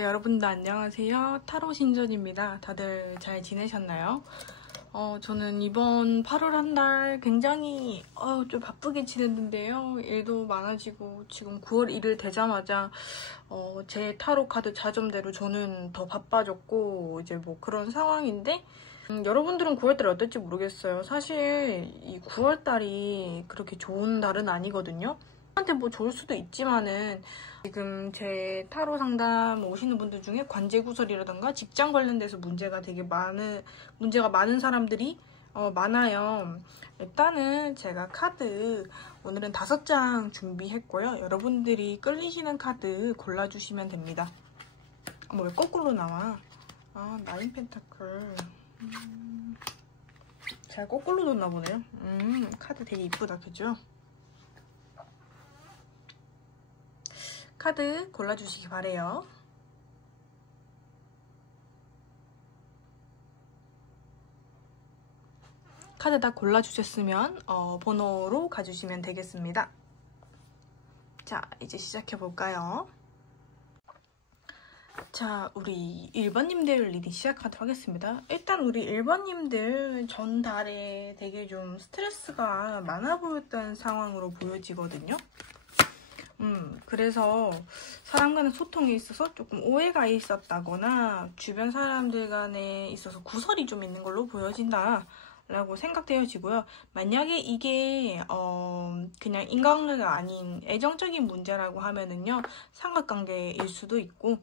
여러분들 안녕하세요. 타로 신전입니다. 다들 잘 지내셨나요? 저는 이번 8월 한 달 굉장히 좀 바쁘게 지냈는데요. 일도 많아지고 지금 9월 1일 되자마자 제 타로 카드 자점대로 저는 더 바빠졌고 이제 뭐 그런 상황인데 여러분들은 9월달이 어떨지 모르겠어요. 사실 이 9월달이 그렇게 좋은 달은 아니거든요. 한테 뭐 좋을 수도 있지만은 지금 제 타로 상담 오시는 분들 중에 관제구설이라던가 직장 관련돼서 문제가 많은 사람들이 많아요. 일단은 제가 카드 오늘은 5장 준비했고요. 여러분들이 끌리시는 카드 골라주시면 됩니다. 왜 거꾸로 나와? 나인 펜타클. 제가 거꾸로 뒀나 보네요. 카드 되게 이쁘다, 그죠? 카드 골라주시기 바래요. 카드 다 골라주셨으면 번호로 가주시면 되겠습니다. 자, 이제 시작해볼까요? 자, 우리 1번님들 리딩 시작하도록 하겠습니다. 일단 우리 1번님들 전달에 되게 좀 스트레스가 많아 보였던 상황으로 보여지거든요. 그래서 사람 간의 소통에 있어서 조금 오해가 있었다거나 주변 사람들 간에 있어서 구설이 좀 있는 걸로 보여진다 라고 생각되어지고요. 만약에 이게 그냥 인간관계가 아닌 애정적인 문제라고 하면은요, 삼각관계일 수도 있고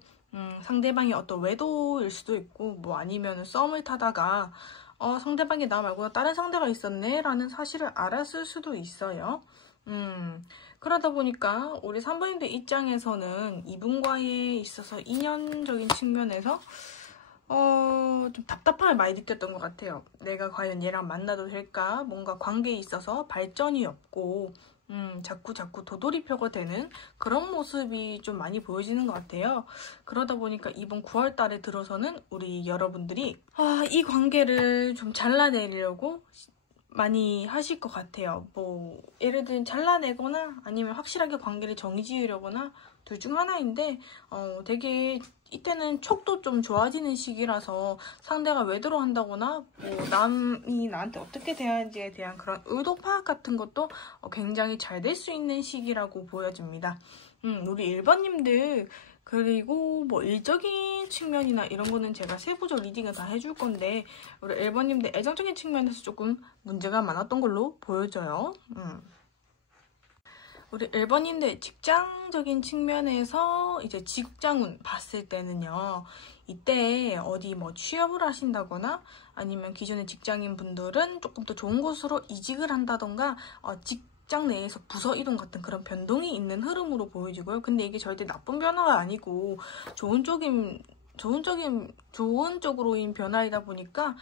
상대방이 어떤 외도일 수도 있고 뭐 아니면 썸을 타다가 상대방이 나 말고 다른 상대가 있었네 라는 사실을 알았을 수도 있어요. 그러다 보니까 우리 3번님들 입장에서는 이분과에 있어서 인연적인 측면에서 좀 답답함을 많이 느꼈던 것 같아요. 내가 과연 얘랑 만나도 될까? 뭔가 관계에 있어서 발전이 없고 자꾸 도돌이표가 되는 그런 모습이 좀 많이 보여지는 것 같아요. 그러다 보니까 이번 9월 달에 들어서는 우리 여러분들이 이 관계를 좀 잘라내려고 많이 하실 것 같아요. 뭐 예를 들면 잘라내거나 아니면 확실하게 관계를 정지으려거나 둘 중 하나인데 되게 이때는 촉도 좀 좋아지는 시기라서 상대가 외도로 한다거나 뭐 남이 나한테 어떻게 대하는지에 대한 그런 의도 파악 같은 것도 굉장히 잘 될 수 있는 시기라고 보여집니다. 우리 1번님들 그리고 뭐 일적인 측면이나 이런 거는 제가 세부적 리딩을 다 해줄 건데 우리 1번님들 애정적인 측면에서 조금 문제가 많았던 걸로 보여져요. 우리 1번님들 직장적인 측면에서 이제 직장운 봤을 때는요. 이때 어디 뭐 취업을 하신다거나 아니면 기존의 직장인 분들은 조금 더 좋은 곳으로 이직을 한다던가 직장 내에서 부서 이동 같은 그런 변동이 있는 흐름으로 보여지고요. 근데 이게 절대 나쁜 변화가 아니고 좋은 쪽으로인 변화이다 보니까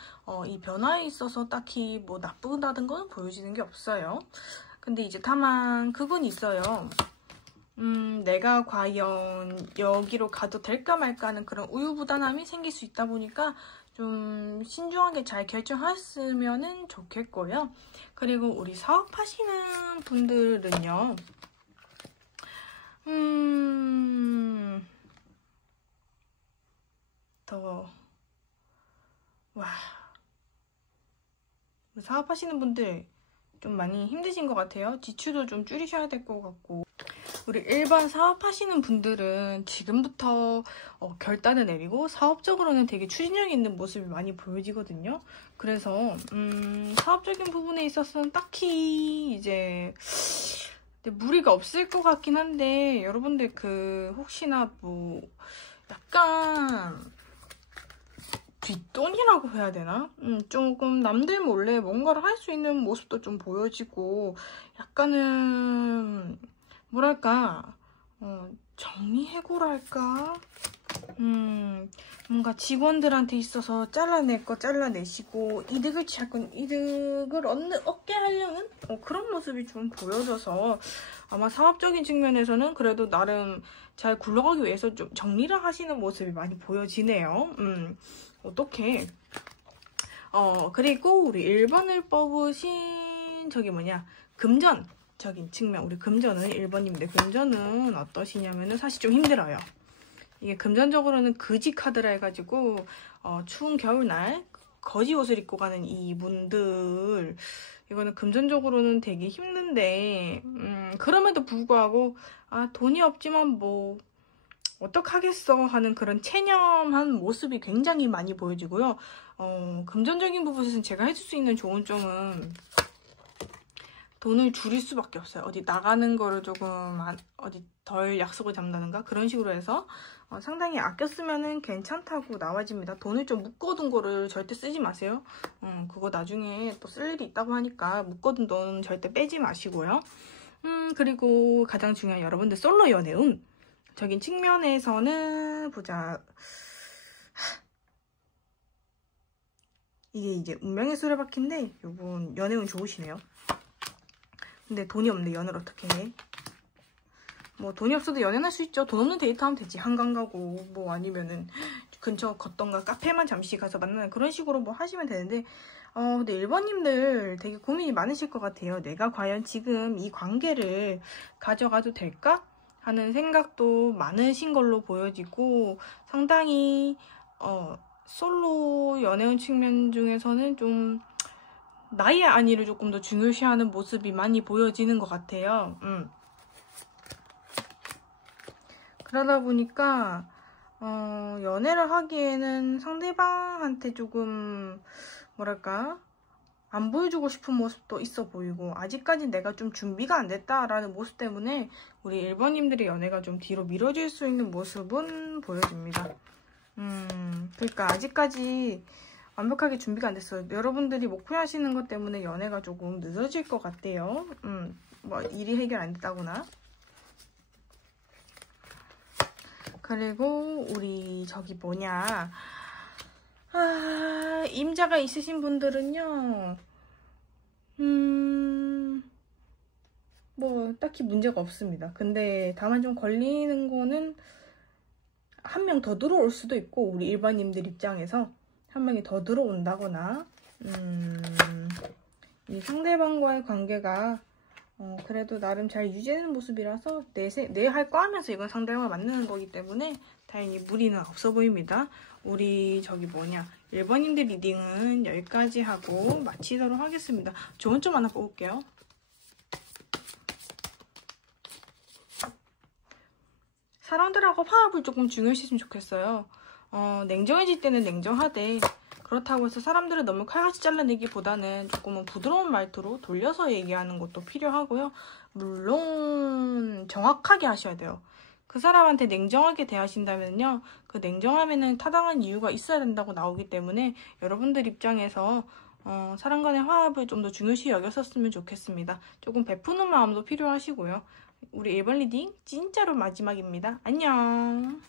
이 변화에 있어서 딱히 뭐 나쁘다는 건 보여지는 게 없어요. 근데 이제 다만 그건 있어요. 내가 과연 여기로 가도 될까 말까 하는 그런 우유부단함이 생길 수 있다 보니까 좀 신중하게 잘 결정하셨으면 좋겠고요. 그리고 우리 사업하시는 분들은요. 사업하시는 분들 좀 많이 힘드신 것 같아요. 지출도 좀 줄이셔야 될 것 같고 우리 일반 사업하시는 분들은 지금부터 결단을 내리고 사업적으로는 되게 추진력 있는 모습이 많이 보여지거든요. 그래서 사업적인 부분에 있어서는 딱히 이제 무리가 없을 것 같긴 한데 여러분들 혹시나 뭐 약간 뒷돈이라고 해야 되나? 조금 남들 몰래 뭔가를 할 수 있는 모습도 좀 보여지고 약간은 뭐랄까 정리해고랄까? 뭔가 직원들한테 있어서 잘라낼 거 잘라내시고 이득을 취할 건 이득을 얻게 하려는 그런 모습이 좀 보여져서 아마 사업적인 측면에서는 그래도 나름 잘 굴러가기 위해서 좀 정리를 하시는 모습이 많이 보여지네요. 어떡해. 그리고 우리 1번을 뽑으신 금전적인 측면. 우리 금전은 1번님인데 금전은 어떠시냐면은 사실 좀 힘들어요. 이게 금전적으로는 거지 카드라 해가지고 추운 겨울날 거지 옷을 입고 가는 이분들, 이거는 금전적으로는 되게 힘든데 그럼에도 불구하고 돈이 없지만 뭐 어떡하겠어 하는 그런 체념한 모습이 굉장히 많이 보여지고요. 금전적인 부분에서는 제가 해줄 수 있는 좋은 점은 돈을 줄일 수밖에 없어요. 어디 나가는 거를 조금 어디 덜 약속을 잡는다든가 그런 식으로 해서 상당히 아껴 쓰면은 괜찮다고 나와집니다. 돈을 좀 묶어둔 거를 절대 쓰지 마세요. 그거 나중에 또 쓸 일이 있다고 하니까 묶어둔 돈 절대 빼지 마시고요. 그리고 가장 중요한 여러분들 솔로 연애운 적인 측면에서는 보자. 이게 이제 운명의 수레바퀴인데 이분 연애운 좋으시네요. 근데 돈이 없는데 연애를 어떻게 해? 뭐 돈이 없어도 연애는 할 수 있죠. 돈 없는 데이트 하면 되지. 한강 가고 뭐 아니면은 근처 걷던가 카페만 잠시 가서 만나는 그런 식으로 뭐 하시면 되는데 근데 1번님들 되게 고민이 많으실 것 같아요. 내가 과연 지금 이 관계를 가져가도 될까? 하는 생각도 많으신 걸로 보여지고 상당히 솔로 연애운 측면 중에서는 좀 나의 안위를 조금 더 중요시하는 모습이 많이 보여지는 것 같아요. 그러다 보니까 연애를 하기에는 상대방한테 조금 뭐랄까 안 보여주고 싶은 모습도 있어 보이고 아직까지 내가 좀 준비가 안 됐다라는 모습 때문에 우리 1번님들의 연애가 좀 뒤로 미뤄질 수 있는 모습은 보여집니다. 그러니까 아직까지 완벽하게 준비가 안 됐어요. 여러분들이 목표하시는 것 때문에 연애가 조금 늦어질 것 같대요. 뭐 일이 해결 안 됐다거나. 그리고 우리 저기 뭐냐 임자가 있으신 분들은요 뭐 딱히 문제가 없습니다. 근데 다만 좀 걸리는 거는 한 명 더 들어올 수도 있고 우리 일반인들 입장에서 한 명이 더 들어온다거나 이 상대방과의 관계가 그래도 나름 잘 유지되는 모습이라서 내 할 거 하면서 이건 상대방을 만나는 거기 때문에 다행히 무리는 없어 보입니다. 우리 저기 뭐냐 1번님들 리딩은 여기까지 하고 마치도록 하겠습니다. 좋은 점 하나 뽑을게요. 사람들하고 화합을 조금 중요시했으면 좋겠어요. 냉정해질 때는 냉정하되 그렇다고 해서 사람들을 너무 칼같이 잘라내기보다는 조금은 부드러운 말투로 돌려서 얘기하는 것도 필요하고요. 물론 정확하게 하셔야 돼요. 그 사람한테 냉정하게 대하신다면요. 그 냉정함에는 타당한 이유가 있어야 된다고 나오기 때문에 여러분들 입장에서 사람 간의 화합을 좀 더 중요시 여겼었으면 좋겠습니다. 조금 베푸는 마음도 필요하시고요. 우리 1번 리딩 진짜로 마지막입니다. 안녕.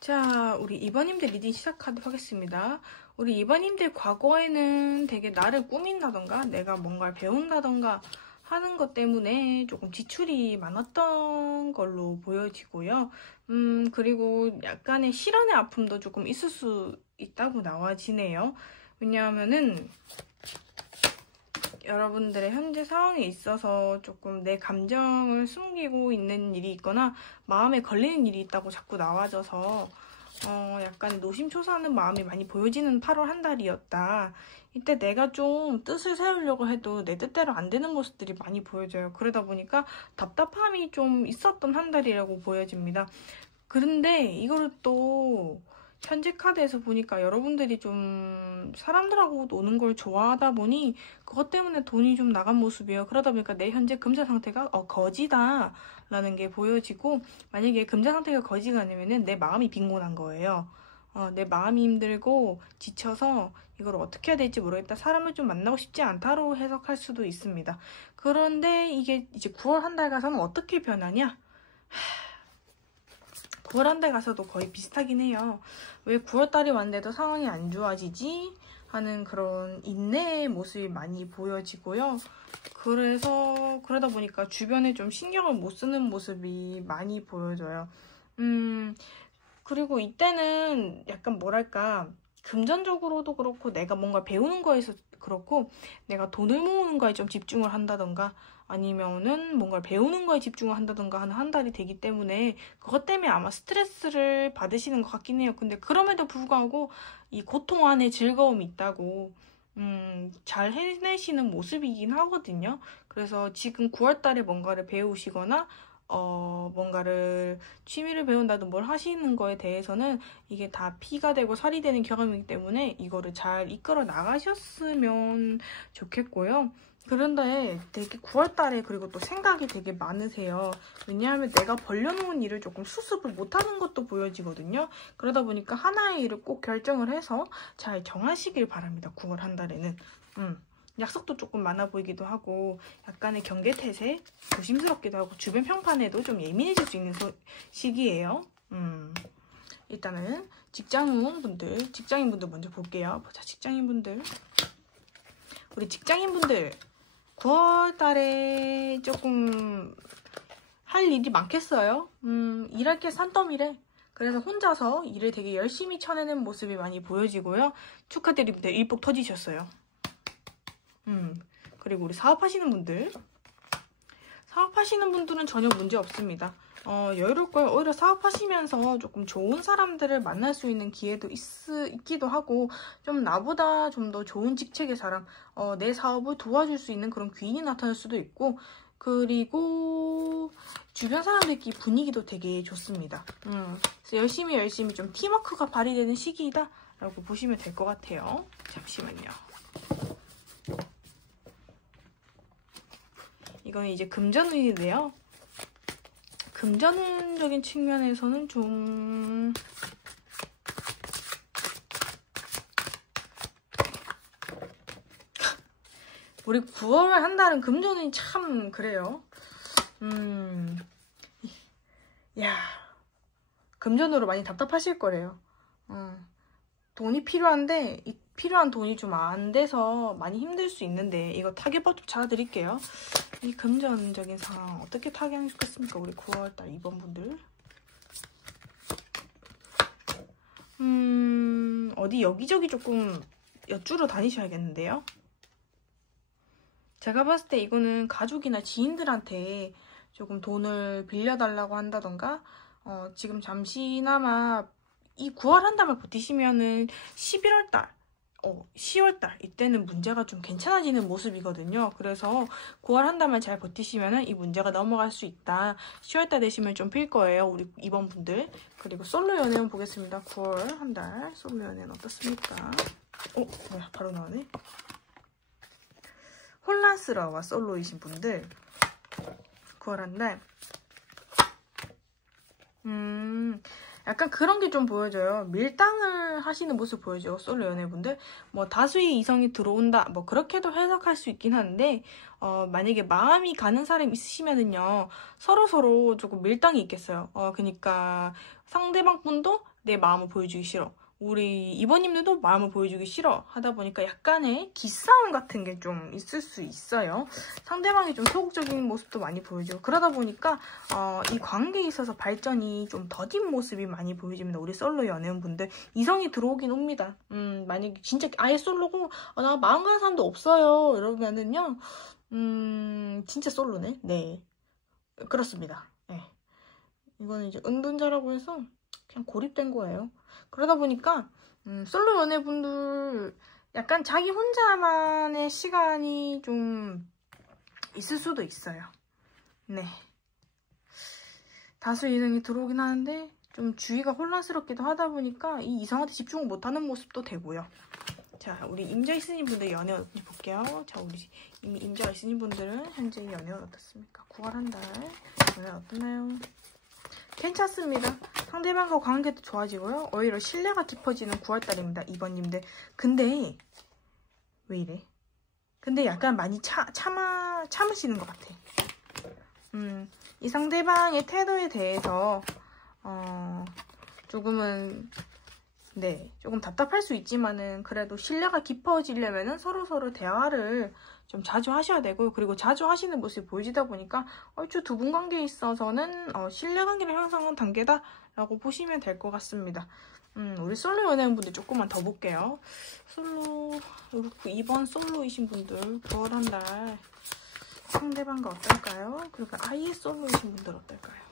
자, 우리 2번님들 리딩 시작하도록 하겠습니다. 우리 2번님들 과거에는 되게 나를 꾸민다던가 내가 뭔가를 배운다던가 하는 것 때문에 조금 지출이 많았던 걸로 보여지고요. 그리고 약간의 실현의 아픔도 조금 있을 수 있다고 나와지네요. 왜냐하면은 여러분들의 현재 상황에 있어서 조금 내 감정을 숨기고 있는 일이 있거나 마음에 걸리는 일이 있다고 자꾸 나와져서 약간 노심초사하는 마음이 많이 보여지는 8월 한 달이었다. 이때 내가 좀 뜻을 세우려고 해도 내 뜻대로 안 되는 모습들이 많이 보여져요. 그러다 보니까 답답함이 좀 있었던 한 달이라고 보여집니다. 그런데 이거를 또 현재 카드에서 보니까 여러분들이 좀 사람들하고 노는 걸 좋아하다 보니 그것 때문에 돈이 좀 나간 모습이에요. 그러다 보니까 내 현재 금전 상태가 거지다 라는 게 보여지고 만약에 금전 상태가 거지가 아니면은 내 마음이 빈곤한 거예요. 내 마음이 힘들고 지쳐서 이걸 어떻게 해야 될지 모르겠다. 사람을 좀 만나고 싶지 않다로 해석할 수도 있습니다. 그런데 이게 이제 9월 한 달 가서는 어떻게 변하냐? 9월 한 달 가서도 거의 비슷하긴 해요. 왜 9월달이 왔는데도 상황이 안 좋아지지? 하는 그런 인내의 모습이 많이 보여지고요. 그래서 그러다 보니까 주변에 좀 신경을 못 쓰는 모습이 많이 보여져요. 그리고 이때는 약간 뭐랄까 금전적으로도 그렇고 내가 뭔가 배우는 거에서 그렇고 내가 돈을 모으는 거에 좀 집중을 한다던가 아니면은 뭔가를 배우는 거에 집중을 한다던가 하는 한 달이 되기 때문에 그것 때문에 아마 스트레스를 받으시는 것 같긴 해요. 근데 그럼에도 불구하고 이 고통 안에 즐거움이 있다고 잘 해내시는 모습이긴 하거든요. 그래서 지금 9월 달에 뭔가를 배우시거나 뭔가를 취미를 배운다든 뭘 하시는 거에 대해서는 이게 다 피가 되고 살이 되는 경험이기 때문에 이거를 잘 이끌어 나가셨으면 좋겠고요. 그런데 되게 9월 달에 그리고 또 생각이 되게 많으세요. 왜냐하면 내가 벌려놓은 일을 조금 수습을 못하는 것도 보여지거든요. 그러다 보니까 하나의 일을 꼭 결정을 해서 잘 정하시길 바랍니다. 9월 한 달에는. 약속도 조금 많아 보이기도 하고 약간의 경계태세, 조심스럽기도 하고 주변 평판에도 좀 예민해질 수 있는 시기예요. 일단은 직장인분들 먼저 볼게요. 보자, 직장인분들. 우리 직장인분들 9월 달에 조금 할 일이 많겠어요. 일할 게 산더미래. 그래서 혼자서 일을 되게 열심히 쳐내는 모습이 많이 보여지고요. 축하드립니다. 일복 터지셨어요. 그리고 우리 사업하시는 분들은 전혀 문제 없습니다. 여유로울 거예요. 오히려 사업하시면서 조금 좋은 사람들을 만날 수 있는 기회도 있기도 하고, 좀 나보다 좀 더 좋은 직책의 사람, 내 사업을 도와줄 수 있는 그런 귀인이 나타날 수도 있고, 그리고 주변 사람들끼리 분위기도 되게 좋습니다. 그래서 열심히 좀 팀워크가 발휘되는 시기이다 라고 보시면 될 것 같아요. 잠시만요. 이건 이제 금전운인데요. 금전운적인 측면에서는 좀 우리 9월 한 달은 금전운이 참 그래요. 야, 금전으로 많이 답답하실 거래요. 돈이 필요한데 이 필요한 돈이 좀 안 돼서 많이 힘들 수 있는데 이거 타겟법 좀 잡아드릴게요. 이 금전적인 상황 어떻게 타개하면 좋겠습니까? 우리 9월달 이번 분들. 어디 여기저기 조금 여쭈러 다니셔야겠는데요. 제가 봤을 때 이거는 가족이나 지인들한테 조금 돈을 빌려달라고 한다던가 지금 잠시나마 이 9월 한 달만 버티시면은 11월달 10월달 이때는 문제가 좀 괜찮아지는 모습이거든요. 그래서 9월 한 달만 잘 버티시면 이 문제가 넘어갈 수 있다. 10월달 되시면 좀 필 거예요. 우리 이번 분들. 그리고 솔로 연애운 보겠습니다. 9월 한 달 솔로 연애는 어떻습니까? 뭐야 바로 나오네. 혼란스러워 솔로이신 분들 9월 한 달 약간 그런 게 좀 보여져요. 밀당을 하시는 모습 보여줘요. 솔로 연애분들. 뭐 다수의 이성이 들어온다. 뭐 그렇게도 해석할 수 있긴 한데 만약에 마음이 가는 사람이 있으시면은요. 서로 조금 밀당이 있겠어요. 그러니까 상대방 분도 내 마음을 보여주기 싫어. 우리 이번님들도 마음을 보여주기 싫어 하다 보니까 약간의 기싸움 같은 게 좀 있을 수 있어요. 상대방이 좀 소극적인 모습도 많이 보여주고 그러다 보니까 이 관계에 있어서 발전이 좀 더딘 모습이 많이 보여집니다. 우리 솔로 연애운분들 이성이 들어오긴 옵니다. 만약에 진짜 아예 솔로고 나 마음 가는 사람도 없어요 이러면은요 진짜 솔로네. 네 그렇습니다. 네. 이거는 이제 은둔자라고 해서 그냥 고립된 거예요. 그러다 보니까 솔로 연애분들 약간 자기 혼자만의 시간이 좀 있을 수도 있어요. 네. 다수 이성이 들어오긴 하는데 좀 주위가 혼란스럽기도 하다 보니까 이 이성한테 집중을 못하는 모습도 되고요. 자, 우리 임자 있으신 분들 연애 어떤지 볼게요. 자, 우리 이미 임자가 있으신 분들은 현재 연애는 어떻습니까? 9월 한 달 연애 어떠나요? 괜찮습니다. 상대방과 관계도 좋아지고요. 오히려 신뢰가 깊어지는 9월달입니다. 이번님들. 근데 왜 이래? 근데 약간 많이 참으시는 것 같아. 이 상대방의 태도에 대해서 조금은 조금 답답할 수 있지만은 그래도 신뢰가 깊어지려면은 서로 대화를 좀 자주 하셔야 되고 그리고 자주 하시는 모습이 보여지다 보니까 얼추 두 분 관계에 있어서는 신뢰관계를 형성한 단계다라고 보시면 될 것 같습니다. 우리 솔로 연애분들 조금만 더 볼게요. 솔로 이번 솔로이신 분들 9월 한 달 상대방과 어떨까요? 그리고 아예 솔로이신 분들 어떨까요?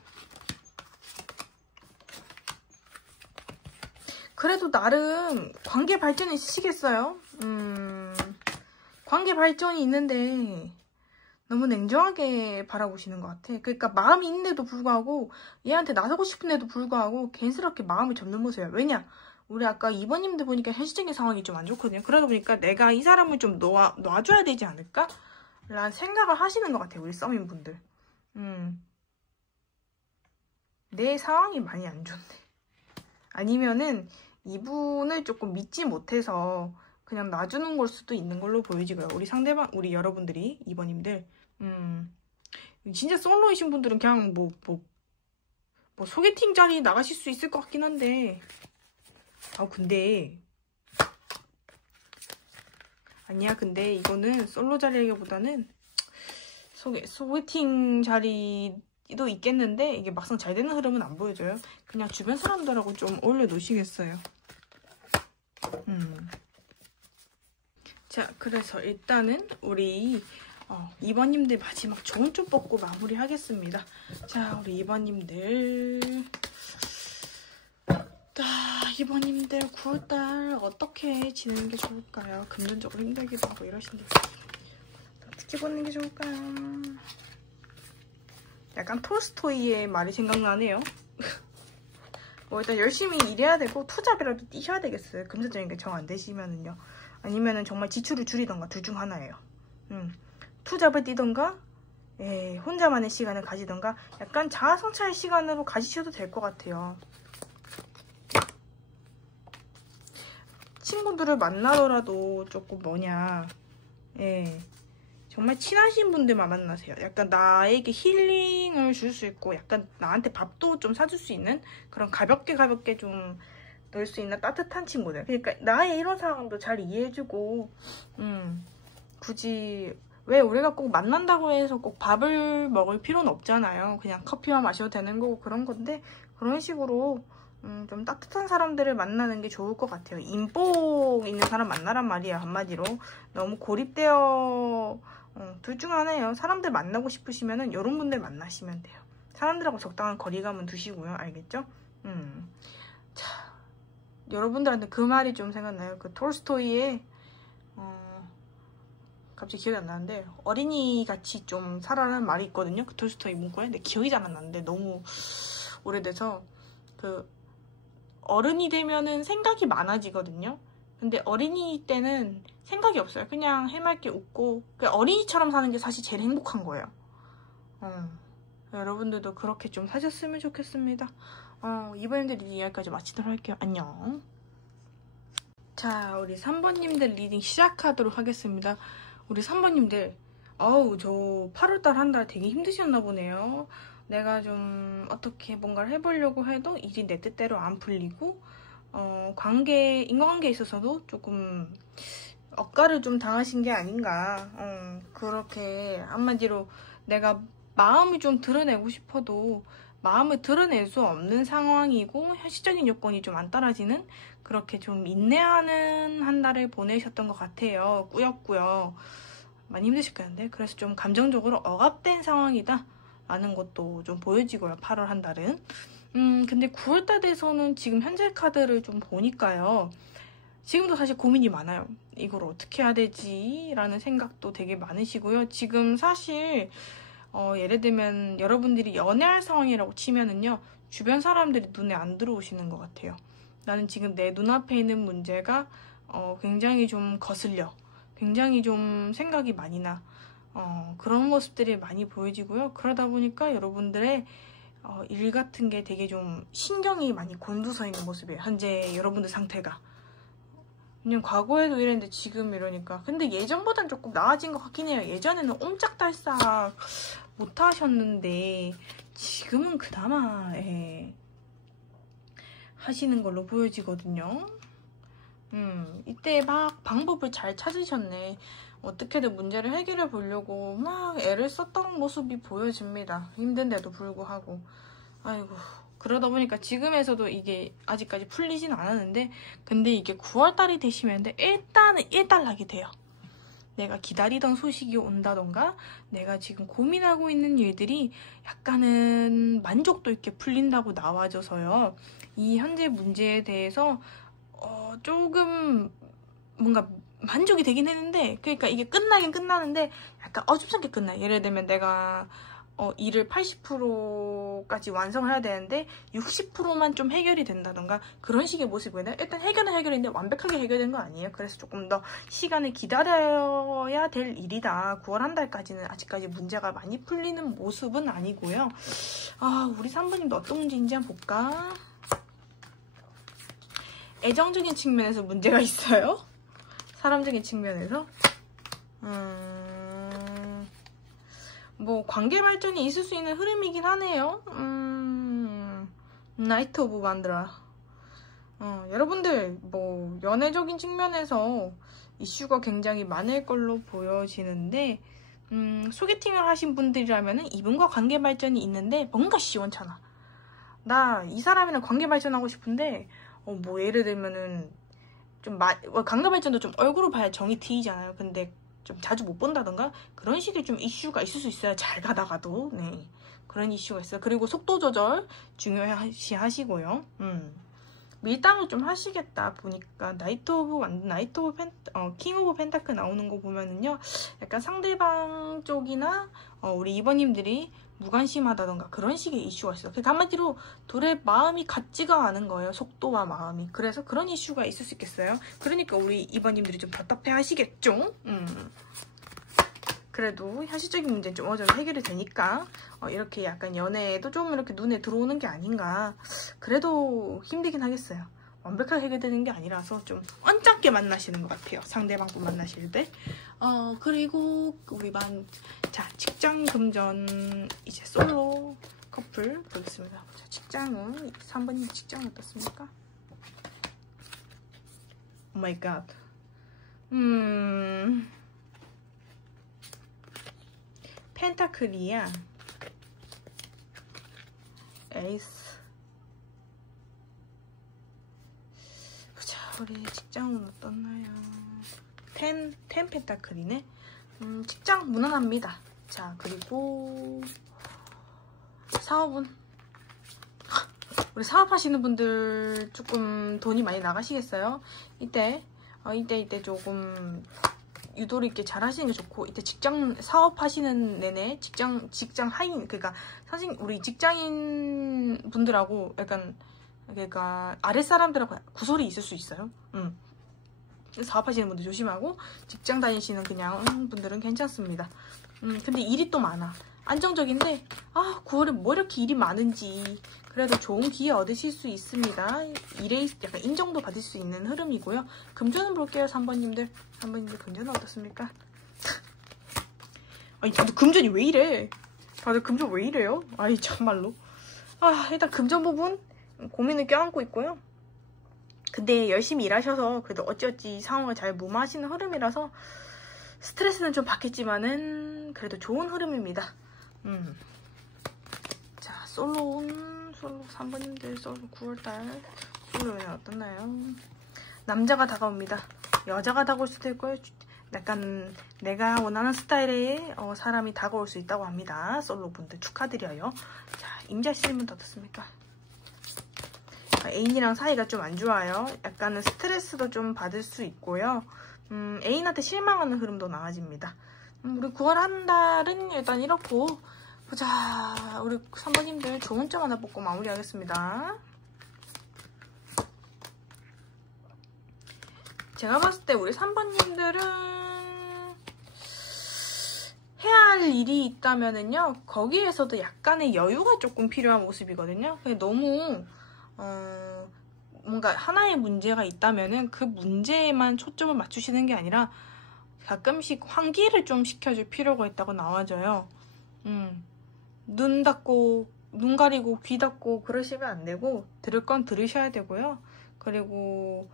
그래도 나름 관계 발전이 있으시겠어요? 관계 발전이 있는데 너무 냉정하게 바라보시는 것 같아. 그러니까 마음이 있는데도 불구하고 얘한테 나서고 싶은데도 불구하고 괜스럽게 마음을 접는 모습이야. 왜냐? 우리 아까 2번님들 보니까 현실적인 상황이 좀 안 좋거든요. 그러다 보니까 내가 이 사람을 좀 놔줘야 되지 않을까? 라는 생각을 하시는 것 같아요. 우리 서민분들. 내 상황이 많이 안 좋네. 아니면은 이분을 조금 믿지 못해서 그냥 놔주는 걸 수도 있는 걸로 보여지고요. 우리 상대방, 우리 여러분들이 2번님들 진짜 솔로이신 분들은 그냥 뭐 소개팅 자리 나가실 수 있을 것 같긴 한데 근데 아니야. 근데 이거는 솔로 자리라기보다는 소개팅 자리도 있겠는데 이게 막상 잘 되는 흐름은 안 보여줘요. 그냥 주변 사람들하고 좀 어울려 놓으시겠어요. 자, 그래서 일단은 우리 2번님들 마지막 좋은 쪽 뽑고 마무리 하겠습니다. 자, 우리 2번님들 2번님들 9월달 어떻게 지내는 게 좋을까요? 금전적으로 힘들기도 하고 이러신데 어떻게 보는 게 좋을까요? 약간 톨스토이의 말이 생각나네요. 일단 열심히 일해야 되고 투잡이라도 뛰셔야 되겠어요. 금전적인 게 정 안 되시면은요. 아니면은 정말 지출을 줄이던가 둘 중 하나예요. 투잡을 뛰던가 혼자만의 시간을 가지던가 약간 자아성찰 시간으로 가지셔도 될 것 같아요. 친구들을 만나더라도 조금 정말 친하신 분들만 만나세요. 약간 나에게 힐링을 줄 수 있고 약간 나한테 밥도 좀 사줄 수 있는 그런 가볍게 좀 넣을 수 있는 따뜻한 친구들. 그러니까 나의 이런 상황도 잘 이해해주고 굳이 왜 우리가 꼭 만난다고 해서 꼭 밥을 먹을 필요는 없잖아요. 그냥 커피만 마셔도 되는 거고 그런 건데 그런 식으로 좀 따뜻한 사람들을 만나는 게 좋을 것 같아요. 인복 있는 사람 만나란 말이야. 한마디로 너무 고립되어 둘 중 하나예요. 사람들 만나고 싶으시면은 이런 분들 만나시면 돼요. 사람들하고 적당한 거리감은 두시고요. 알겠죠? 자, 여러분들한테 그 말이 좀 생각나요. 그 톨스토이의 갑자기 기억이 안 나는데 어린이같이 좀 살아라는 말이 있거든요. 그 톨스토이 문구에. 근데 기억이 잘 안 나는데 너무 오래돼서 그 어른이 되면은 생각이 많아지거든요. 근데 어린이 때는 생각이 없어요. 그냥 해맑게 웃고 그냥 어린이처럼 사는 게 사실 제일 행복한 거예요. 여러분들도 그렇게 좀 사셨으면 좋겠습니다. 이번 리딩 여기까지 마치도록 할게요. 안녕. 자, 우리 3번님들 리딩 시작하도록 하겠습니다. 우리 3번님들 저 8월달 한 달 되게 힘드셨나 보네요. 내가 좀 어떻게 뭔가를 해보려고 해도 일이 내 뜻대로 안 풀리고 인간관계에 있어서도 조금 억가를 좀 당하신 게 아닌가. 그렇게 한마디로 내가 마음을 좀 드러내고 싶어도 마음을 드러낼 수 없는 상황이고 현실적인 요건이 좀 안 따라지는 그렇게 좀 인내하는 한 달을 보내셨던 것 같아요. 꾸역꾸역 많이 힘드셨겠는데 그래서 좀 감정적으로 억압된 상황이다 라는 것도 좀 보여지고요. 8월 한 달은 근데 9월달 돼서는 지금 현재 카드를 좀 보니까요. 지금도 사실 고민이 많아요. 이걸 어떻게 해야 되지? 라는 생각도 되게 많으시고요. 지금 사실 예를 들면 여러분들이 연애할 상황이라고 치면은요. 주변 사람들이 눈에 안 들어오시는 것 같아요. 나는 지금 내 눈앞에 있는 문제가 굉장히 좀 거슬려. 굉장히 좀 생각이 많이 나. 그런 모습들이 많이 보여지고요. 그러다 보니까 여러분들의 일 같은 게 되게 좀 신경이 많이 곤두서 있는 모습이에요. 현재 여러분들 상태가. 그냥 과거에도 이랬는데 지금 이러니까. 근데 예전보단 조금 나아진 것 같긴 해요. 예전에는 옴짝달싹 못하셨는데 지금은 그나마 하시는 걸로 보여지거든요. 이때 막 방법을 잘 찾으셨네. 어떻게든 문제를 해결해 보려고 막 애를 썼던 모습이 보여집니다. 힘든데도 불구하고. 아이고, 그러다 보니까 지금에서도 이게 아직까지 풀리진 않았는데 근데 이게 9월달이 되시면 일단은 일단락이 돼요. 내가 기다리던 소식이 온다던가 내가 지금 고민하고 있는 일들이 약간은 만족도 있게 풀린다고 나와져서요. 이 현재 문제에 대해서 조금 뭔가 만족이 되긴 했는데, 그러니까 이게 끝나긴 끝나는데 약간 어줍잖게 끝나. 예를 들면 내가 일을 80%까지 완성을 해야 되는데 60%만 좀 해결이 된다던가 그런 식의 모습이거든요. 일단 해결은 해결인데 완벽하게 해결된 거 아니에요. 그래서 조금 더 시간을 기다려야 될 일이다. 9월 한 달까지는 아직까지 문제가 많이 풀리는 모습은 아니고요. 우리 3번님도 어떤 문제인지 한번 볼까? 애정적인 측면에서 문제가 있어요. 사람적인 측면에서 뭐 관계 발전이 있을 수 있는 흐름이긴 하네요. 나이트 오브 만드라. 여러분들 뭐 연애적인 측면에서 이슈가 굉장히 많을 걸로 보여지는데, 소개팅을 하신 분들이라면은 이분과 관계 발전이 있는데 뭔가 시원찮아. 나 이 사람이랑 관계 발전하고 싶은데 뭐 예를 들면은 좀 관계 발전도 좀 얼굴을 봐야 정이 트이잖아요. 근데 좀 자주 못 본다던가 그런 식의 좀 이슈가 있을 수 있어요. 잘 가다가도. 네, 그런 이슈가 있어요. 그리고 속도 조절 중요시 하시고요. 밀당을 좀 하시겠다 보니까 킹 오브 펜타클 나오는 거 보면은요, 약간 상대방 쪽이나 우리 2번님들이 무관심하다던가 그런 식의 이슈가 있어요. 그러니까 한마디로 둘의 마음이 같지가 않은 거예요. 속도와 마음이. 그래서 그런 이슈가 있을 수 있겠어요. 그러니까 우리 2번님들이 좀 답답해 하시겠죠? 그래도 현실적인 문제는 좀 어느 정도 해결이 되니까 이렇게 약간 연애에도 좀 이렇게 눈에 들어오는 게 아닌가. 그래도 힘들긴 하겠어요. 완벽하게 해결되는 게 아니라서 좀 언짢게 만나시는 것 같아요. 상대방분 만나실 때. 그리고 우리 자, 직장 금전 이제 솔로 커플 보겠습니다. 자, 직장은 3번님 직장은 어떻습니까? 오 마이 갓. 펜타클이야. 에이스. 자, 우리 직장은 어떻나요? 10 펜타클이네. 직장 무난합니다. 자, 그리고 사업은 우리 사업하시는 분들 조금 돈이 많이 나가시겠어요? 이때 조금 유도리 있게 잘 하시는 게 좋고, 이때 직장 사업하시는 내내 직장 하인, 그러니까 사실 우리 직장인 분들하고 약간 그러니까 아랫사람들하고 구설이 있을 수 있어요. 사업하시는 분들 조심하고, 직장 다니시는 그냥 분들은 괜찮습니다. 근데 일이 또 많아. 안정적인데 9월에 뭐 이렇게 일이 많은지. 그래도 좋은 기회 얻으실 수 있습니다. 일에 약간 인정도 받을 수 있는 흐름이고요. 금전은 볼게요. 3번님들 금전은 어떻습니까? 아니, 다들 금전이 왜 이래? 다들 금전 왜 이래요? 아이, 참말로. 일단 금전 부분 고민을 껴안고 있고요. 근데 열심히 일하셔서 그래도 어찌어찌 상황을 잘 무마하시는 흐름이라서 스트레스는 좀 받겠지만은 그래도 좋은 흐름입니다. 자, 솔로 3번님들 솔로 9월달 솔로는 어떻나요? 남자가 다가옵니다. 여자가 다가올 수도 있고요. 약간 내가 원하는 스타일의 사람이 다가올 수 있다고 합니다. 솔로분들 축하드려요. 자, 임자씨는 어떻습니까? 애인이랑 사이가 좀 안 좋아요. 약간은 스트레스도 좀 받을 수 있고요. 애인한테 실망하는 흐름도 나아집니다. 우리 9월 한 달은 일단 이렇고, 보자. 우리 3번님들 좋은 점 하나 뽑고 마무리하겠습니다. 제가 봤을 때 우리 3번님들은 해야 할 일이 있다면은요, 거기에서도 약간의 여유가 조금 필요한 모습이거든요. 너무 뭔가 하나의 문제가 있다면은 그 문제에만 초점을 맞추시는 게 아니라 가끔씩 환기를 좀 시켜줄 필요가 있다고 나와져요. 눈 닫고 눈 가리고 귀 닫고 그러시면 안 되고, 들을 건 들으셔야 되고요. 그리고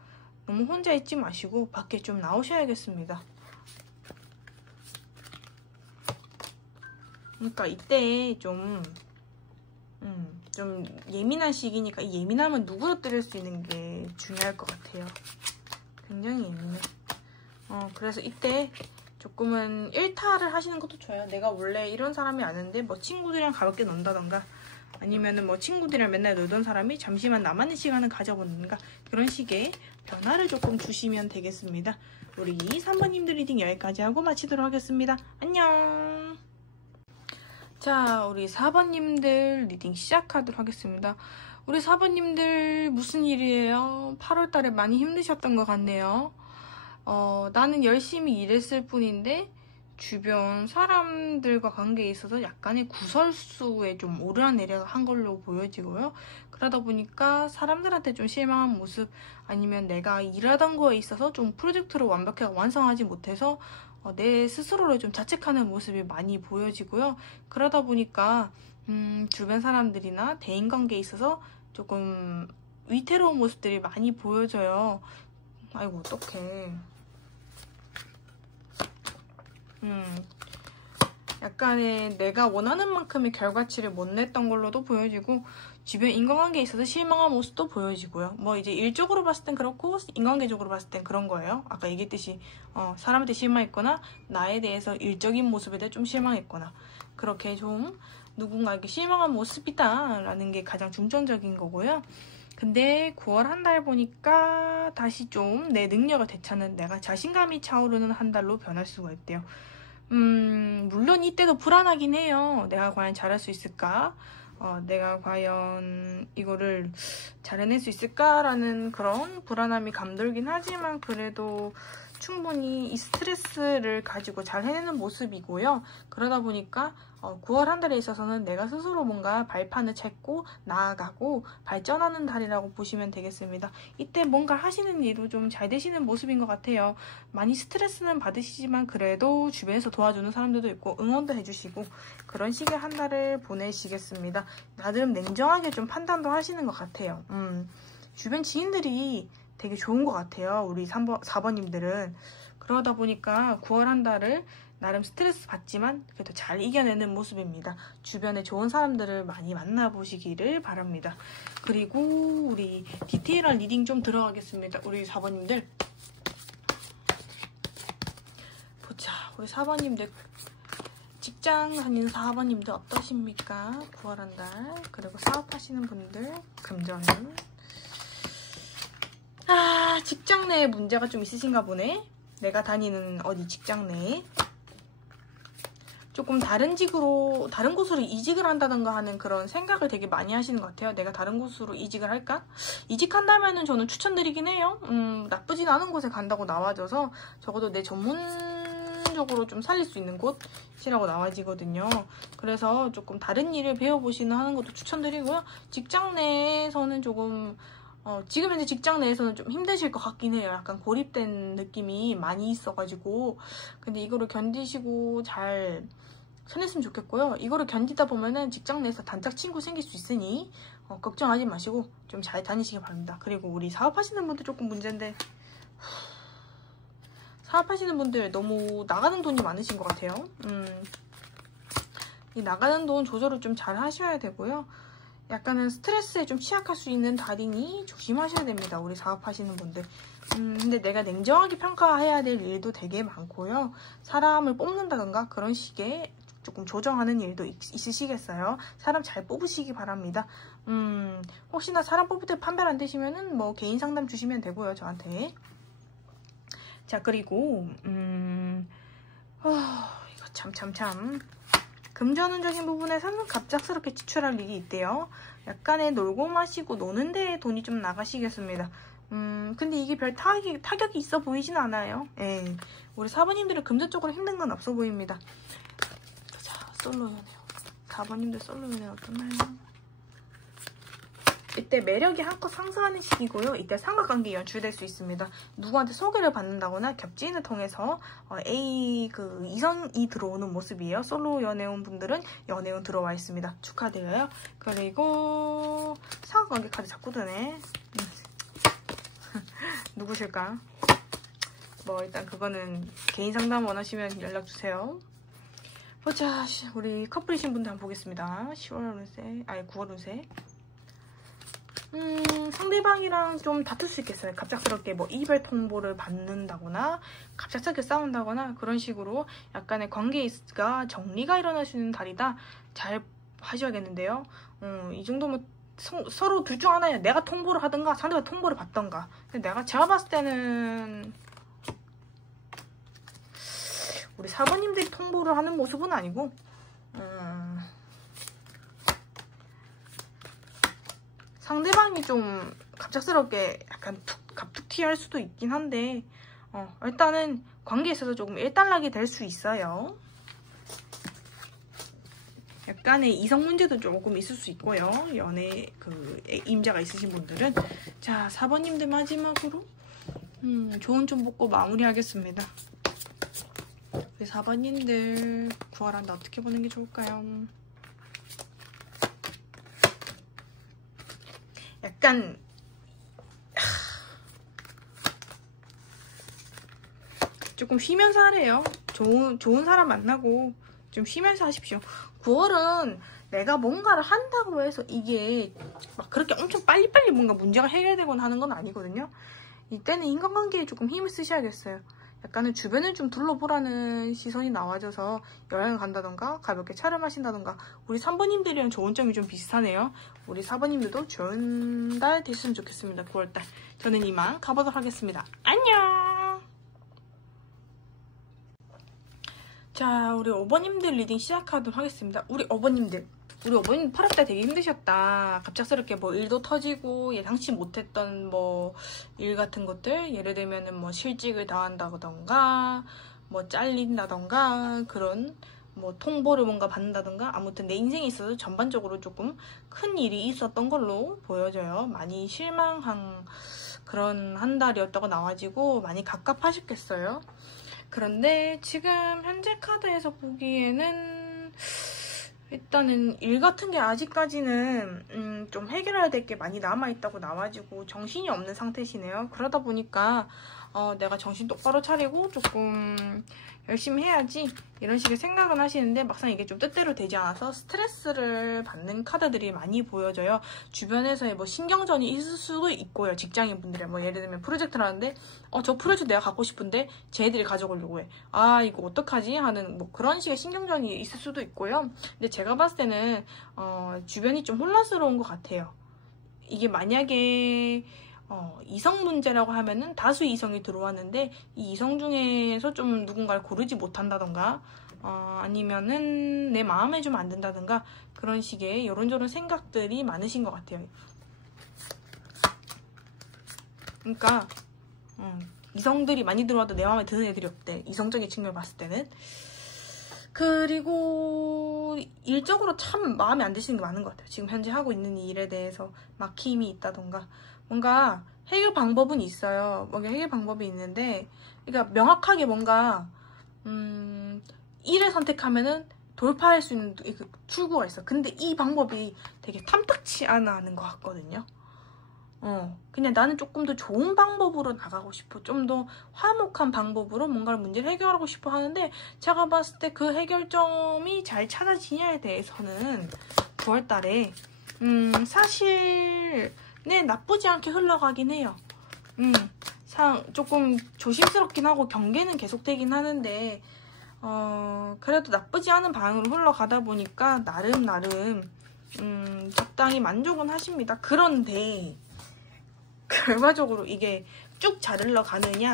너무 혼자 있지 마시고 밖에 좀 나오셔야겠습니다. 그러니까 이때 좀 예민한 시기니까 이 예민함은 누그러뜨릴 수 있는 게 중요할 것 같아요. 굉장히 예민해. 그래서 이때 조금은 일탈을 하시는 것도 좋아요. 내가 원래 이런 사람이 아닌데 뭐 친구들이랑 가볍게 논다던가 아니면은 뭐 친구들이랑 맨날 놀던 사람이 잠시만 나만의 시간을 가져보는가 그런 식의 변화를 조금 주시면 되겠습니다. 우리 3번님들 리딩 여기까지 하고 마치도록 하겠습니다. 안녕. 자, 우리 4번님들 리딩 시작하도록 하겠습니다. 우리 4번님들 무슨 일이에요? 8월달에 많이 힘드셨던 것 같네요. 나는 열심히 일했을 뿐인데 주변 사람들과 관계에 있어서 약간의 구설수에 좀 오르락내리락 한 걸로 보여지고요. 그러다 보니까 사람들한테 좀 실망한 모습 아니면 내가 일하던 거에 있어서 좀 프로젝트를 완벽하게 완성하지 못해서 내 스스로를 좀 자책하는 모습이 많이 보여지고요. 그러다 보니까 주변 사람들이나 대인관계에 있어서 조금 위태로운 모습들이 많이 보여져요. 아이고 어떡해. 약간의 내가 원하는 만큼의 결과치를 못 냈던 걸로도 보여지고 주변 인간관계에 있어서 실망한 모습도 보여지고요. 뭐 이제 일적으로 봤을 땐 그렇고 인간계적으로 봤을 땐 그런 거예요. 아까 얘기했듯이 사람한테 실망했거나 나에 대해서 일적인 모습에 대해 좀 실망했거나 그렇게 좀 누군가에게 실망한 모습이다 라는 게 가장 중점적인 거고요. 근데 9월 한 달 보니까 다시 좀 내 능력을 되찾는 내가 자신감이 차오르는 한 달로 변할 수가 있대요. 물론 이때도 불안하긴 해요. 내가 과연 잘할 수 있을까? 내가 과연 이거를 잘 해낼 수 있을까라는 그런 불안함이 감돌긴 하지만 그래도 충분히 이 스트레스를 가지고 잘 해내는 모습이고요. 그러다 보니까 9월 한 달에 있어서는 내가 스스로 뭔가 발판을 찾고 나아가고 발전하는 달이라고 보시면 되겠습니다. 이때 뭔가 하시는 일도 좀 잘 되시는 모습인 것 같아요. 많이 스트레스는 받으시지만 그래도 주변에서 도와주는 사람들도 있고 응원도 해주시고 그런 식의 한 달을 보내시겠습니다. 나름 냉정하게 좀 판단도 하시는 것 같아요. 주변 지인들이 되게 좋은 것 같아요. 우리 4번님들은. 그러다 보니까 9월 한 달을 나름 스트레스 받지만 그래도 잘 이겨내는 모습입니다. 주변에 좋은 사람들을 많이 만나보시기를 바랍니다. 그리고 우리 디테일한 리딩 좀 들어가겠습니다. 우리 4번님들. 보자. 우리 4번님들. 직장 다니는 4번님들 어떠십니까? 9월 한 달. 그리고 사업하시는 분들. 금전. 직장 내에 문제가 좀 있으신가 보네. 내가 다니는 어디 직장 내에 조금 다른 곳으로 이직을 한다던가 하는 그런 생각을 되게 많이 하시는 것 같아요. 내가 다른 곳으로 이직을 할까? 이직한다면은 저는 추천드리긴 해요. 나쁘진 않은 곳에 간다고 나와져서 적어도 내 전문적으로 좀 살릴 수 있는 곳이라고 나와지거든요. 그래서 조금 다른 일을 배워보시는 하는 것도 추천드리고요. 직장 내에서는 조금 지금 현재 직장 내에서는 좀 힘드실 것 같긴 해요. 약간 고립된 느낌이 많이 있어가지고. 근데 이거를 견디시고 잘 해냈으면 좋겠고요. 이거를 견디다 보면은 직장 내에서 단짝 친구 생길 수 있으니 걱정하지 마시고 좀 잘 다니시기 바랍니다. 그리고 우리 사업하시는 분들 조금 문제인데 사업하시는 분들 너무 나가는 돈이 많으신 것 같아요. 이 나가는 돈 조절을 좀 잘 하셔야 되고요. 약간은 스트레스에 좀 취약할 수 있는 달이니 조심하셔야 됩니다. 우리 사업하시는 분들. 근데 내가 냉정하게 평가해야 될 일도 되게 많고요. 사람을 뽑는다던가 그런 식의 조금 조정하는 일도 있으시겠어요. 사람 잘 뽑으시기 바랍니다. 혹시나 사람 뽑을 때 판별 안 되시면은 뭐 개인 상담 주시면 되고요. 저한테. 자, 그리고 이거 참. 금전운적인 부분에서는 갑작스럽게 지출할 일이 있대요. 약간의 놀고 마시고 노는 데에 돈이 좀 나가시겠습니다. 근데 이게 별 타격이 있어 보이진 않아요. 예. 우리 4번님들은 금전적으로 힘든 건 없어 보입니다. 자, 솔로 연애요. 4번님들 솔로 연애 어떠나요? 이때 매력이 한껏 상승하는 시기고요. 이때 삼각관계 연출될 수 있습니다. 누구한테 소개를 받는다거나 겹지인을 통해서 이성이 들어오는 모습이에요. 솔로 연애운 분들은 연애운 들어와 있습니다. 축하드려요. 그리고 삼각관계 카드 자꾸 드네. 누구실까? 뭐 일단 그거는 개인 상담 원하시면 연락주세요. 보자. 우리 커플이신 분들 한번 보겠습니다. 10월 운세, 9월 운세. 상대방이랑 좀 다툴 수 있겠어요. 갑작스럽게 뭐 이별 통보를 받는다거나 갑작스럽게 싸운다거나 그런 식으로 약간의 관계가 정리가 일어날 수 있는 달이다. 잘 하셔야겠는데요. 이 정도면 서로 둘 중 하나예요. 내가 통보를 하든가 상대가 통보를 받던가. 근데 제가 봤을 때는 우리 사부님들이 통보를 하는 모습은 아니고 상대방이 좀 갑작스럽게 약간 갑툭튀할 수도 있긴 한데 일단은 관계에 있어서 조금 일단락이 될 수 있어요. 약간의 이성 문제도 조금 있을 수 있고요. 연애 임자가 있으신 분들은. 자, 4번님들 마지막으로 조언 좀 받고 마무리하겠습니다. 우리 4번님들 9월한다 어떻게 보는 게 좋을까요? 약간 조금 쉬면서 하래요. 좋은 사람 만나고 좀 쉬면서 하십시오. 9월은 내가 뭔가를 한다고 해서 이게 막 그렇게 엄청 빨리빨리 뭔가 문제가 해결되거나 하는 건 아니거든요. 이때는 인간관계에 조금 힘을 쓰셔야겠어요. 약간은 주변을 좀 둘러보라는 시선이 나와줘서 여행을 간다던가 가볍게 차를 마신다던가. 우리 3번님들이랑 좋은 점이 좀 비슷하네요. 우리 4번님들도 좋은 달 됐으면 좋겠습니다. 9월달. 저는 이만 가보도록 하겠습니다. 안녕. 자, 우리 5번님들 리딩 시작하도록 하겠습니다. 우리 5번님들 8월달 되게 힘드셨다. 갑작스럽게 뭐 일도 터지고 예상치 못했던 뭐 일 같은 것들, 예를 들면은 뭐 실직을 당한다던가 뭐 잘린다던가 그런 뭐 통보를 뭔가 받는다던가 아무튼 내 인생에 있어서 전반적으로 조금 큰 일이 있었던 걸로 보여져요. 많이 실망한 그런 한 달이었다고 나와지고 많이 갑갑하셨겠어요. 그런데 지금 현재 카드에서 보기에는 일단은 일 같은 게 아직까지는 좀 해결해야 될 게 많이 남아있다고 나와지고 정신이 없는 상태시네요. 그러다 보니까 내가 정신 똑바로 차리고 조금 열심히 해야지 이런 식의 생각은 하시는데 막상 이게 좀 뜻대로 되지 않아서 스트레스를 받는 카드들이 많이 보여져요. 주변에서의 뭐 신경전이 있을 수도 있고요. 직장인분들의 뭐 예를 들면 프로젝트를 하는데 저 프로젝트 내가 갖고 싶은데 쟤들이 가져가려고 해. 아 이거 어떡하지? 하는 뭐 그런 식의 신경전이 있을 수도 있고요. 근데 제가 봤을 때는 주변이 좀 혼란스러운 것 같아요. 이게 만약에 이성 문제라고 하면은 다수 이성이 들어왔는데 이 이성 중에서 좀 누군가를 고르지 못한다던가 아니면은 내 마음에 좀 안 든다던가 그런 식의 요런저런 생각들이 많으신 것 같아요. 그러니까 이성들이 많이 들어와도 내 마음에 드는 애들이 없대. 이성적인 측면을 봤을 때는. 그리고 일적으로 참 마음에 안 드시는 게 많은 것 같아요. 지금 현재 하고 있는 일에 대해서 막힘이 있다던가 뭔가 해결 방법은 있어요. 뭔가 해결 방법이 있는데 그러니까 명확하게 뭔가 일을 선택하면은 돌파할 수 있는 그 출구가 있어. 근데 이 방법이 되게 탐탁치 않아 하는 것 같거든요. 그냥 나는 조금 더 좋은 방법으로 나가고 싶어. 좀 더 화목한 방법으로 뭔가를 문제를 해결하고 싶어 하는데 제가 봤을 때 그 해결점이 잘 찾아지냐에 대해서는 9월달에 사실 나쁘지 않게 흘러가긴 해요. 조금 조심스럽긴 하고 경계는 계속되긴 하는데 그래도 나쁘지 않은 방향으로 흘러가다 보니까 나름 적당히 만족은 하십니다. 그런데 결과적으로 이게 쭉 잘 흘러가느냐?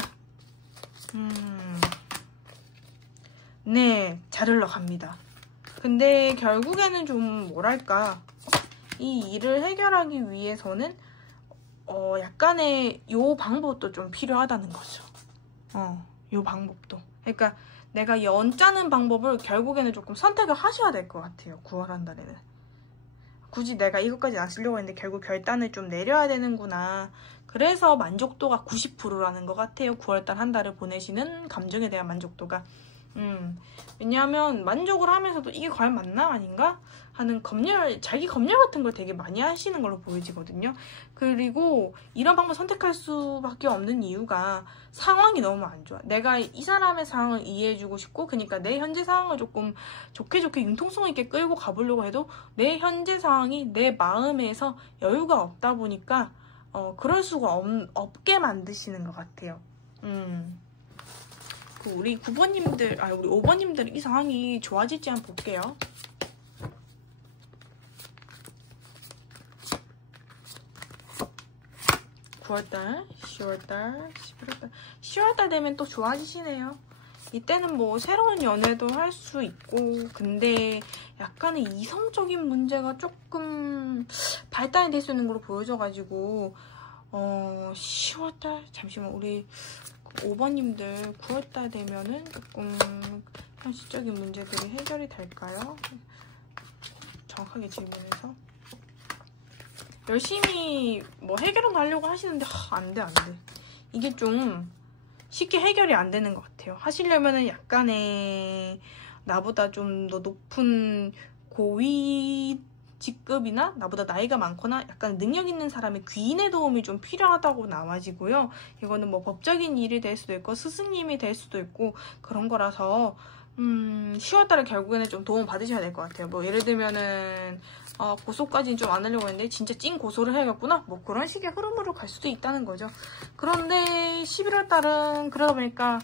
네, 잘 흘러갑니다. 근데 결국에는 좀 뭐랄까 이 일을 해결하기 위해서는 약간의 요 방법도 좀 필요하다는 거죠. 요 방법도. 그러니까 내가 짜는 방법을 결국에는 조금 선택을 하셔야 될 것 같아요. 9월 한 달에는. 굳이 내가 이것까지 안 쓰려고 했는데 결국 결단을 좀 내려야 되는구나. 그래서 만족도가 90%라는 것 같아요. 9월달 한 달을 보내시는 감정에 대한 만족도가. 왜냐하면 만족을 하면서도 이게 과연 맞나 아닌가 하는 자기 검열 같은 걸 되게 많이 하시는 걸로 보여지거든요. 그리고 이런 방법 선택할 수밖에 없는 이유가 상황이 너무 안 좋아. 내가 이 사람의 상황을 이해해주고 싶고 그러니까 내 현재 상황을 조금 좋게 융통성 있게 끌고 가보려고 해도 내 현재 상황이 내 마음에서 여유가 없다 보니까 그럴 수가 없게 만드시는 것 같아요. 우리 9번님들, 우리 5번님들 이 상황이 좋아질지 한번 볼게요. 9월달, 10월달, 11월달, 10월달 되면 또 좋아지시네요. 이때는 뭐 새로운 연애도 할 수 있고, 근데 약간의 이성적인 문제가 조금 발달이 될 수 있는 걸로 보여져가지고 10월달, 잠시만, 우리 5번님들 9월달 되면은 조금 현실적인 문제들이 해결이 될까요? 정확하게 질문해서 열심히 뭐 해결은 하려고 하시는데 안 돼. 이게 좀 쉽게 해결이 안 되는 것 같아요. 하시려면은 약간의 나보다 좀 더 높은 고위 직급이나 나보다 나이가 많거나 약간 능력 있는 사람의 귀인의 도움이 좀 필요하다고 나와지고요. 이거는 뭐 법적인 일이 될 수도 있고 스승님이 될 수도 있고 그런 거라서 10월달에 결국에는 좀 도움 받으셔야 될 것 같아요. 뭐 예를 들면은 고소까지는 좀 안 하려고 했는데 진짜 찐 고소를 해야겠구나, 뭐 그런 식의 흐름으로 갈 수도 있다는 거죠. 그런데 11월달은 그러다 보니까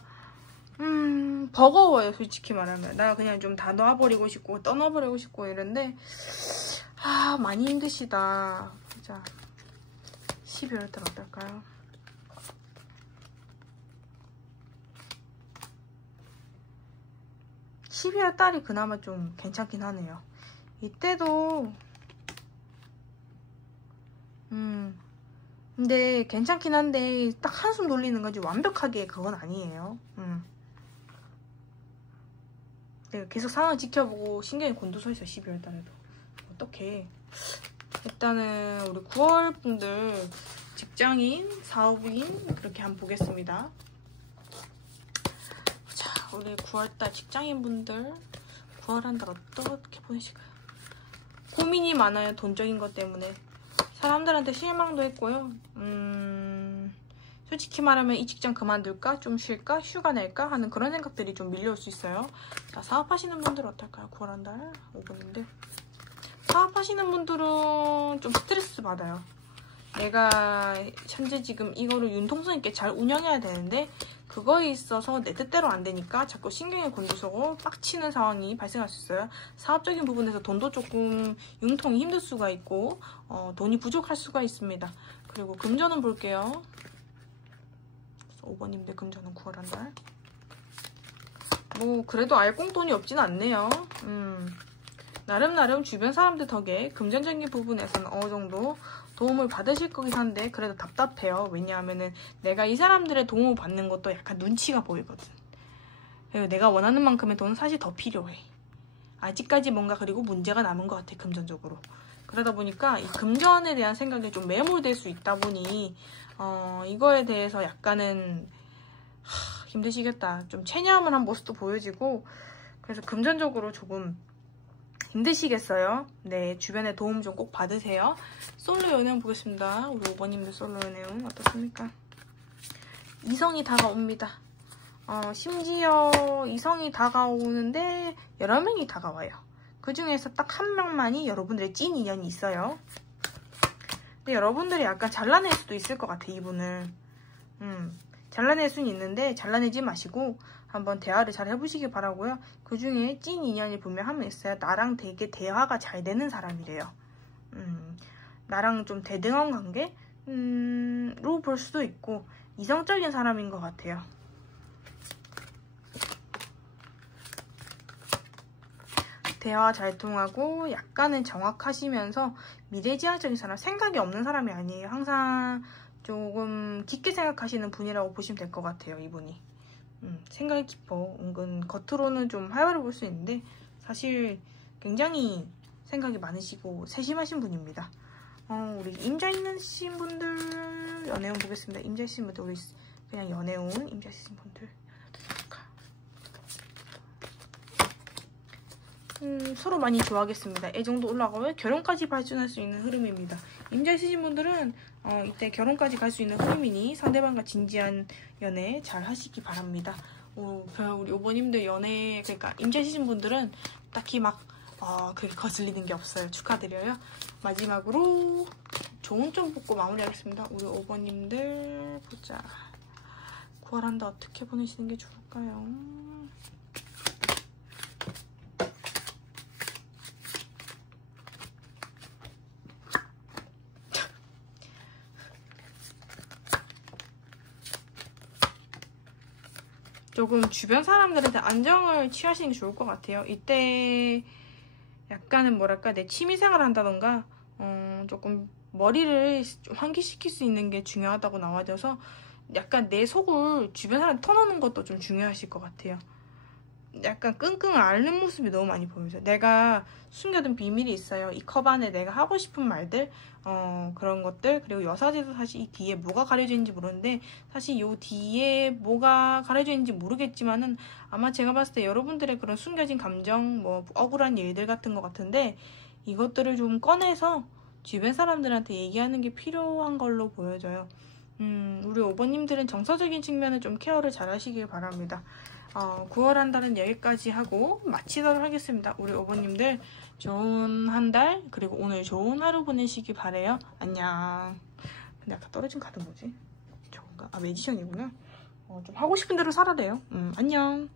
버거워요. 솔직히 말하면 나 그냥 좀 다 놔버리고 싶고 떠나버리고 싶고 이런데 많이 힘드시다. 자, 12월달 어떨까요? 12월달이 그나마 좀 괜찮긴 하네요. 이때도 근데 괜찮긴 한데 딱 한숨 돌리는 거지 완벽하게 그건 아니에요. 내가 계속 상황 지켜보고 신경이 곤두서있어. 12월달에도 어떡해. 일단은 우리 9월 분들 직장인, 사업인 그렇게 한번 보겠습니다. 자, 우리 9월달 직장인 분들 9월 한 달 어떻게 보내실까요? 고민이 많아요. 돈적인 것 때문에 사람들한테 실망도 했고요. 솔직히 말하면 이 직장 그만둘까? 좀 쉴까? 휴가 낼까? 하는 그런 생각들이 좀 밀려올 수 있어요. 자, 사업하시는 분들 어떨까요? 9월 한 달 5분인데 사업하시는 분들은 좀 스트레스 받아요. 내가 현재 지금 이거를 융통성 있게 잘 운영해야 되는데 그거에 있어서 내 뜻대로 안 되니까 자꾸 신경이 곤두서고 빡치는 상황이 발생할 수 있어요. 사업적인 부분에서 돈도 조금 융통이 힘들 수가 있고 돈이 부족할 수가 있습니다. 그리고 금전은 볼게요. 5번님들 금전은 9월 한 달. 뭐 그래도 알콩돈이 없진 않네요. 나름 주변 사람들 덕에 금전적인 부분에서는 어느 정도 도움을 받으실 거긴 한데 그래도 답답해요. 왜냐하면은 내가 이 사람들의 도움을 받는 것도 약간 눈치가 보이거든. 그리고 내가 원하는 만큼의 돈은 사실 더 필요해. 아직까지 뭔가 그리고 문제가 남은 것 같아. 금전적으로. 그러다 보니까 이 금전에 대한 생각이 좀 매몰될 수 있다 보니 이거에 대해서 약간은 힘드시겠다. 좀 체념을 한 모습도 보여지고 그래서 금전적으로 조금 힘드시겠어요? 네, 주변에 도움 좀 꼭 받으세요. 솔로 연애운 보겠습니다. 우리 5번님들 솔로 연애운 어떻습니까? 이성이 다가옵니다. 심지어 이성이 다가오는데 여러 명이 다가와요. 그 중에서 딱 한 명만이 여러분들의 찐 인연이 있어요. 근데 여러분들이 약간 잘라낼 수도 있을 것 같아, 이분을. 잘라낼 수는 있는데 잘라내지 마시고 한번 대화를 잘 해보시기 바라고요. 그 중에 찐 인연이 분명 한 명 있어요. 나랑 되게 대화가 잘 되는 사람이래요. 나랑 좀 대등한 관계로 볼 수도 있고 이성적인 사람인 것 같아요. 대화 잘 통하고 약간은 정확하시면서 미래지향적인 사람, 생각이 없는 사람이 아니에요. 항상 조금 깊게 생각하시는 분이라고 보시면 될 것 같아요. 이분이 생각이 깊어. 은근 겉으로는 좀 하열해 볼 수 있는데 사실 굉장히 생각이 많으시고 세심하신 분입니다. 우리 임자 있으신 분들 연애운 보겠습니다. 임자 있으신 분들, 우리 그냥 연애운 임자 있으신 분들 서로 많이 좋아하겠습니다. 애정도 올라가고 결혼까지 발전할 수 있는 흐름입니다. 임자 있으신 분들은 이때 결혼까지 갈 수 있는 흐름이니 상대방과 진지한 연애 잘 하시기 바랍니다. 우리 5번님들 연애, 그러니까 임자 있으신 분들은 딱히 막 그게 거슬리는 게 없어요. 축하드려요. 마지막으로 좋은 점 뽑고 마무리하겠습니다. 우리 5번님들 보자. 9월 한 달 어떻게 보내시는 게 좋을까요? 조금 주변 사람들한테 안정을 취하시는 게 좋을 것 같아요. 이때 약간은 뭐랄까 내 취미생활을 한다던가 조금 머리를 좀 환기시킬 수 있는 게 중요하다고 나와져서 약간 내 속을 주변 사람한테 터놓는 것도 좀 중요하실 것 같아요. 약간 끙끙 앓는 모습이 너무 많이 보여요. 내가 숨겨둔 비밀이 있어요. 이 컵 안에 내가 하고 싶은 말들, 그런 것들. 그리고 여사제도 사실 이 뒤에 뭐가 가려져 있는지 모르는데 사실 요 뒤에 뭐가 가려져 있는지 모르겠지만은 아마 제가 봤을 때 여러분들의 그런 숨겨진 감정, 뭐 억울한 일들 같은 것 같은데 이것들을 좀 꺼내서 주변 사람들한테 얘기하는 게 필요한 걸로 보여져요. 우리 5번님들은 정서적인 측면을 좀 케어를 잘 하시길 바랍니다. 9월 한 달은 여기까지 하고 마치도록 하겠습니다. 우리 5번님들 좋은 한 달 그리고 오늘 좋은 하루 보내시기 바래요. 안녕. 근데 아까 떨어진 카드 뭐지? 저건가? 매지션이구나. 좀 하고 싶은 대로 살아래요. 안녕.